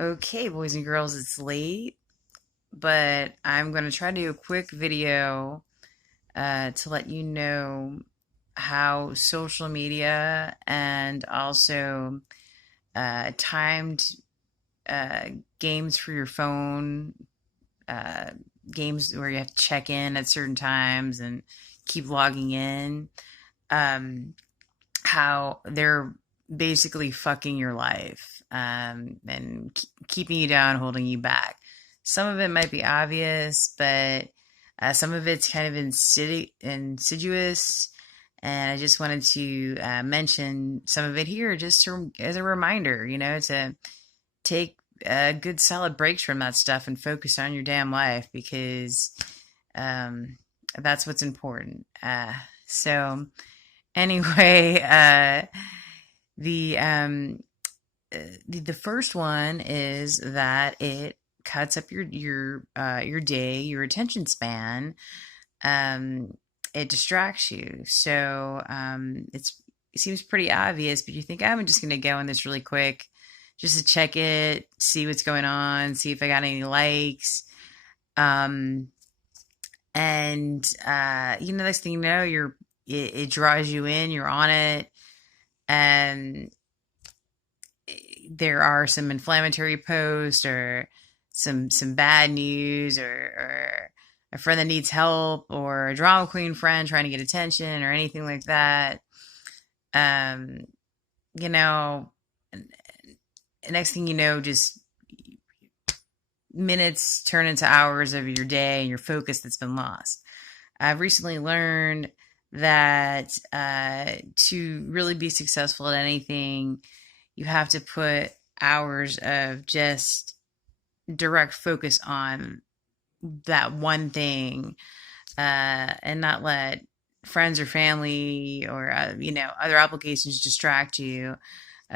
Okay, boys and girls, it's late, but I'm going to try to do a quick video to let you know how social media and also timed uh, games for your phone, uh, games where you have to check in at certain times and keep logging in, um, how they're basically fucking your life and keeping you down, holding you back. Some of it might be obvious, but some of it's kind of insidious. And I just wanted to mention some of it here just as a reminder, to take good solid breaks from that stuff and focus on your damn life because um, that's what's important. So, anyway, the um the first one is that it cuts up your day, your attention span. Um, it distracts you. So it seems pretty obvious, but you think I'm just gonna go on this really quick, just to check it, see what's going on, see if I got any likes. Um, and next thing you know, it draws you in. You're on it, and there are some inflammatory posts or some bad news or a friend that needs help or a drama queen friend trying to get attention or anything like that. Um, you know, next thing you know, just minutes turn into hours of your day and your focus that's been lost. I've recently learned that to really be successful at anything, you have to put hours of just direct focus on that one thing and not let friends or family or other obligations distract you.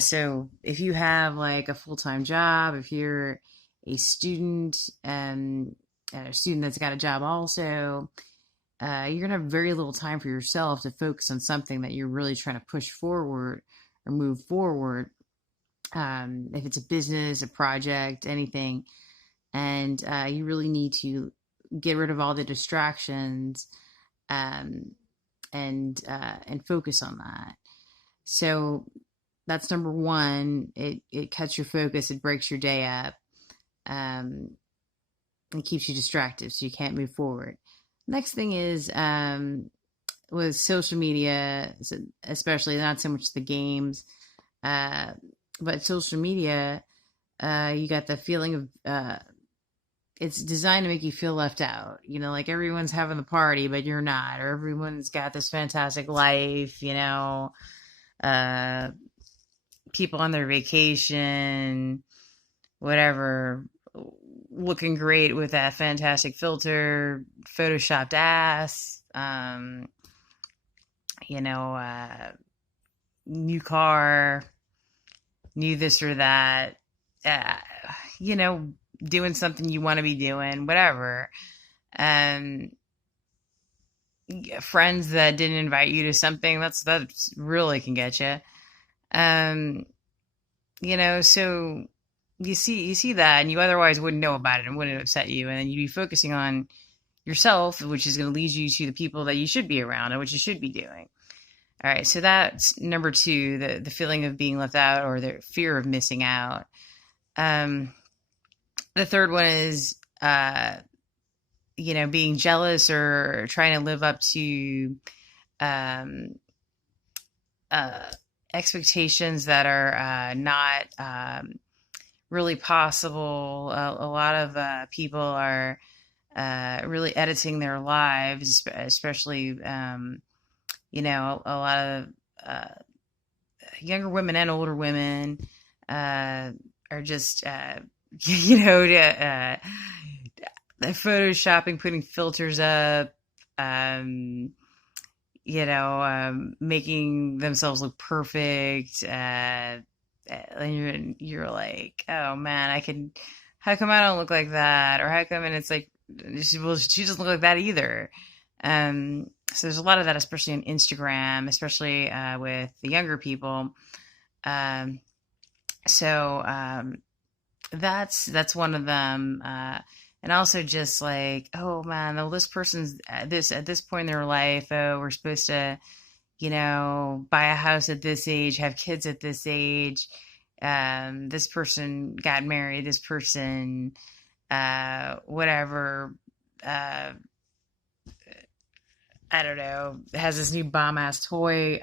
So if you have like a full-time job, if you're a student and a student that's got a job also, you're gonna have very little time for yourself to focus on something that you're really trying to push forward or move forward. If it's a business, a project, anything, and you really need to get rid of all the distractions um, and focus on that. So that's number one. It cuts your focus. It breaks your day up. Um, and keeps you distracted, so you can't move forward. Next thing is with social media, especially not so much the games, uh, but social media. You got the feeling of it's designed to make you feel left out. Like everyone's having the party, but you're not, or everyone's got this fantastic life. Uh, People on their vacation, whatever, looking great with that fantastic filter, photoshopped ass. You know, uh, New car, new this or that. Uh, you know, Doing something you want to be doing, whatever. And friends that didn't invite you to something, that's really can get you. Um, so you see that, and you otherwise wouldn't know about it and wouldn't upset you, and then you'd be focusing on yourself, which is going to lead you to the people that you should be around and what you should be doing. All right, so that's number two, the feeling of being left out or the fear of missing out. Um, the third one is being jealous or trying to live up to um, uh, expectations that are not really possible. A lot of people are really editing their lives, especially, a lot of uh, younger women and older women are just, photoshopping, putting filters up, um, making themselves look perfect. And you're like, oh man, how come I don't look like that? Or how come, and it's like, she doesn't look like that either. So there's a lot of that, especially on Instagram, especially with the younger people. Um, so that's one of them. And also just like, oh man, well, this person's at this point in their life. Oh, we're supposed to, buy a house at this age, have kids at this age. This person got married. This person, whatever. Uh, I don't know, has this new bomb ass toy.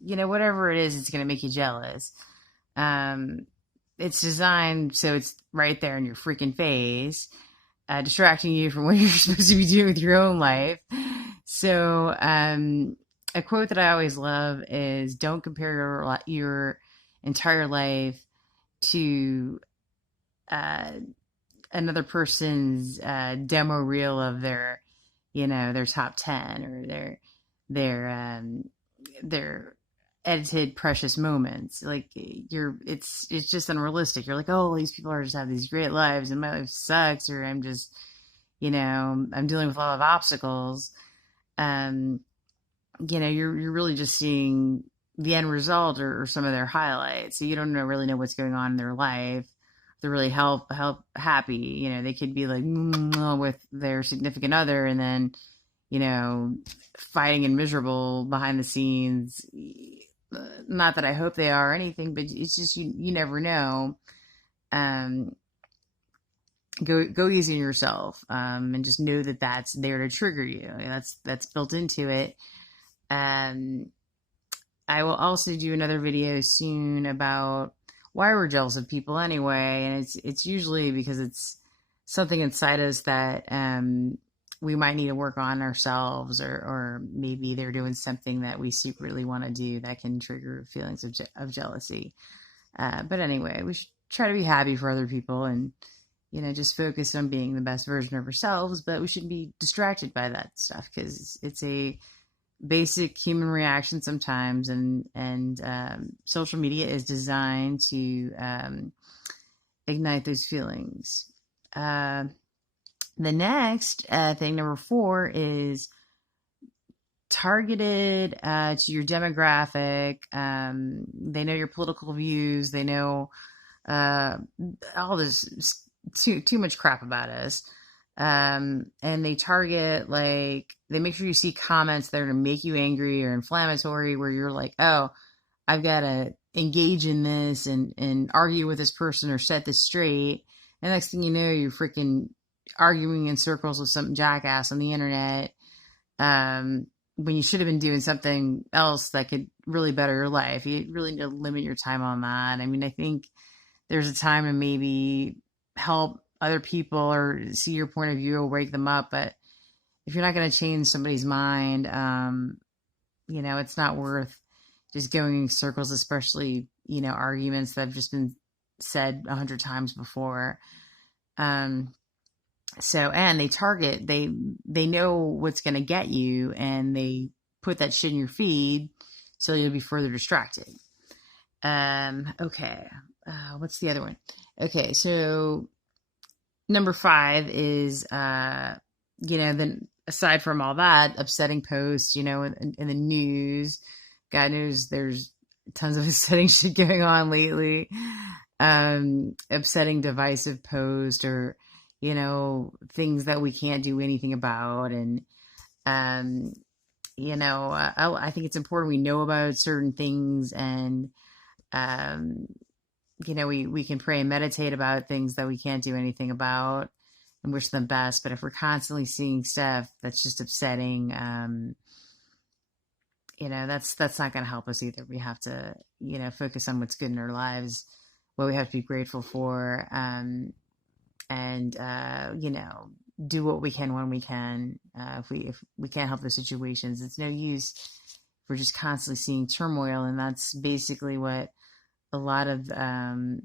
Whatever it is, it's gonna make you jealous. Um, it's designed so it's right there in your freaking face, distracting you from what you're supposed to be doing with your own life. So, a quote that I always love is, "Don't compare your entire life to uh, another person's demo reel of their top 10 or their edited precious moments. Like it's just unrealistic. You're like, oh, these people are just have these great lives and my life sucks, or I'm just, I'm dealing with a lot of obstacles. um you're really just seeing the end result, or some of their highlights. So you don't really know what's going on in their life. They're really help happy. They could be like with their significant other, and then fighting and miserable behind the scenes. Not that I hope they are or anything, but it's just you never know. Um, go easy on yourself, and just know that that's there to trigger you. That's built into it. Um, I will also do another video soon about why we're jealous of people anyway, and it's usually because it's something inside us that we might need to work on ourselves, or maybe they're doing something that we secretly want to do that can trigger feelings of jealousy. But anyway, we should try to be happy for other people, and just focus on being the best version of ourselves. But we shouldn't be distracted by that stuff, because it's a basic human reaction sometimes, and social media is designed to ignite those feelings. The next thing, number 4, is targeted to your demographic. They know your political views. They know all this too much crap about us. And they target, like, they make sure you see comments that are to make you angry or inflammatory, where you're like, oh, I've got to engage in this and argue with this person or set this straight. And next thing you know, you're freaking arguing in circles with some jackass on the internet, when you should have been doing something else that could really better your life. You really need to limit your time on that. I mean, I think there's a time to maybe help other people or see your point of view or wake them up. But if you're not going to change somebody's mind, it's not worth just going in circles, especially, arguments that have just been said 100 times before. And they know what's going to get you, and they put that shit in your feed so you'll be further distracted. Okay. What's the other one? Okay. So number 5 is, then aside from all that, upsetting posts, in the news. God knows there's tons of upsetting shit going on lately. Upsetting, divisive post, or, things that we can't do anything about. And, I think it's important we know about certain things, and, we can pray and meditate about things that we can't do anything about and wish them best. But if we're constantly seeing stuff that's just upsetting, that's not going to help us either. We have to, focus on what's good in our lives, what we have to be grateful for, and do what we can when we can. If we can't help those situations, it's no use. We're just constantly seeing turmoil, and that's basically what a lot of the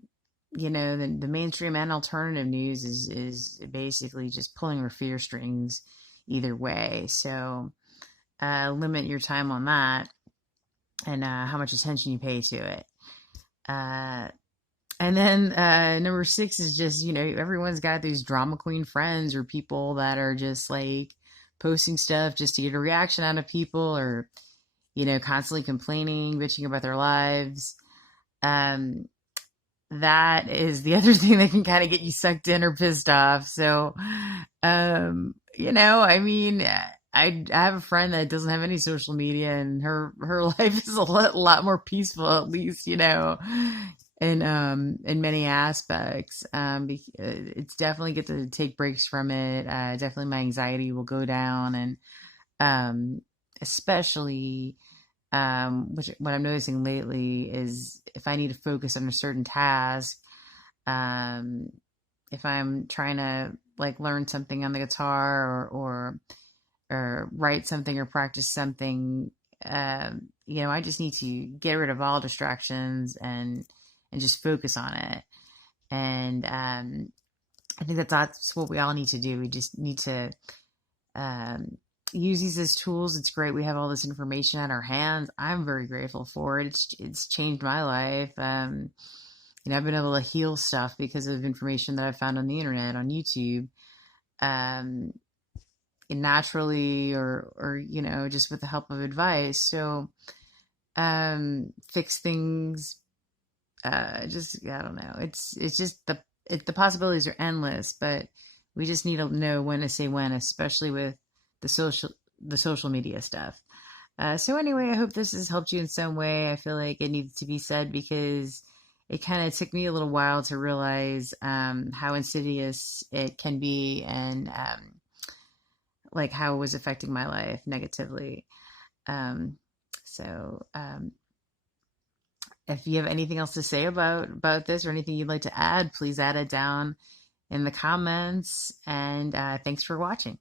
mainstream and alternative news is basically just pulling our fear strings either way. So limit your time on that, and how much attention you pay to it. And then number 6 is just, everyone's got these drama queen friends or people that are just like posting stuff just to get a reaction out of people, or, constantly complaining, bitching about their lives. that is the other thing that can kind of get you sucked in or pissed off. So, I mean, I have a friend that doesn't have any social media, and her life is a lot more peaceful, at least, in many aspects. It's definitely good to take breaks from it. Definitely my anxiety will go down, and especially which what I'm noticing lately is if I need to focus on a certain task, um, if I'm trying to like learn something on the guitar or write something or practice something, I just need to get rid of all distractions and just focus on it. And I think that's what we all need to do. We just need to um, use these as tools. It's great. We have all this information at our hands. I'm very grateful for it. It's changed my life. I've been able to heal stuff because of information that I've found on the internet, on YouTube, um, naturally or just with the help of advice. So fix things. Just I don't know. It's just the possibilities are endless, but we just need to know when to say when, especially with the social the social media stuff. So anyway, I hope this has helped you in some way. I feel like it needs to be said because it kind of took me a little while to realize how insidious it can be and like how it was affecting my life negatively. Um, so if you have anything else to say about this or anything you'd like to add, please add it down in the comments. And thanks for watching.